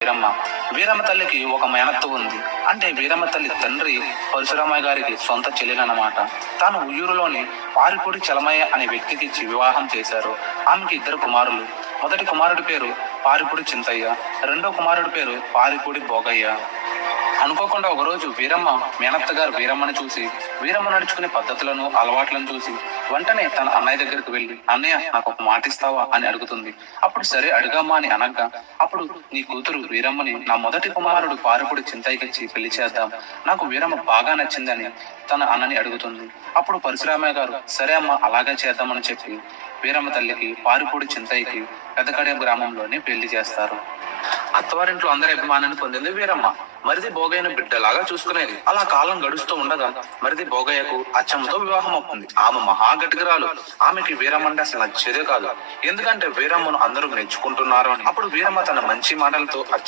వీరమ్మ. వీరమ్మ తల్లికి ఒక మేనత్త ఉంది. అంటే వీరమ్మ తల్లి తండ్రి పరశురామయ్య గారికి సొంత చెల్లెలన్నమాట. తాను ఉయ్యూరులోని పారిపూడి చలమయ్య అనే వ్యక్తికి ఇచ్చి వివాహం చేశారు. ఆమెకి 2 కుమారులు. మొదటి కుమారుడి పేరు పారిపూడి చింతయ్య, రెండో కుమారుడి పేరు పారిపూడి భోగయ్య. అనుకోకుండా ఒకరోజు వీరమ్మ మేనత్త గారు వీరమ్మని చూసి, వీరమ్మ నడుచుకునే పద్ధతులను అలవాట్లను చూసి వెంటనే తన అన్నయ్య దగ్గరికి వెళ్ళి, అన్నయ్య నాకు ఒక మాట ఇస్తావా అని అడుగుతుంది. అప్పుడు సరే అడుగమ్మా అని అనగా, అప్పుడు నీ కూతురు వీరమ్మని నా మొదటి కుమారుడు పారిపూడి చింతయ్యకిచ్చి పెళ్లి చేద్దాం, నాకు వీరమ్మ బాగా నచ్చిందని తన అన్నని అడుగుతుంది. అప్పుడు పరశురామయ్య గారు సరే అమ్మ అలాగే చేద్దామని చెప్పి వీరమ్మ తల్లికి పారిపూడి చింతయ్యకి పెదకడెం గ్రామంలోనే పెళ్లి చేస్తారు. అత్తవారింట్లో అందరి అభిమానాన్ని పొందింది వీరమ్మ. మరిది భోగయ్యను బిడ్డలాగా చూసుకునేది. అలా కాలం గడుస్తూ ఉండగా మరిది భోగయ్యకు అచ్చమ్మతో వివాహం అవుతుంది. ఆమె మహాగటిగరాలు. ఆమెకి వీరమ్మంటే అసలు నచ్చేదే కాదు. ఎందుకంటే వీరమ్మను అందరూ మెచ్చుకుంటున్నారు అని. అప్పుడు వీరమ్మ తన మంచి మాటలతో అచ్చమ్మ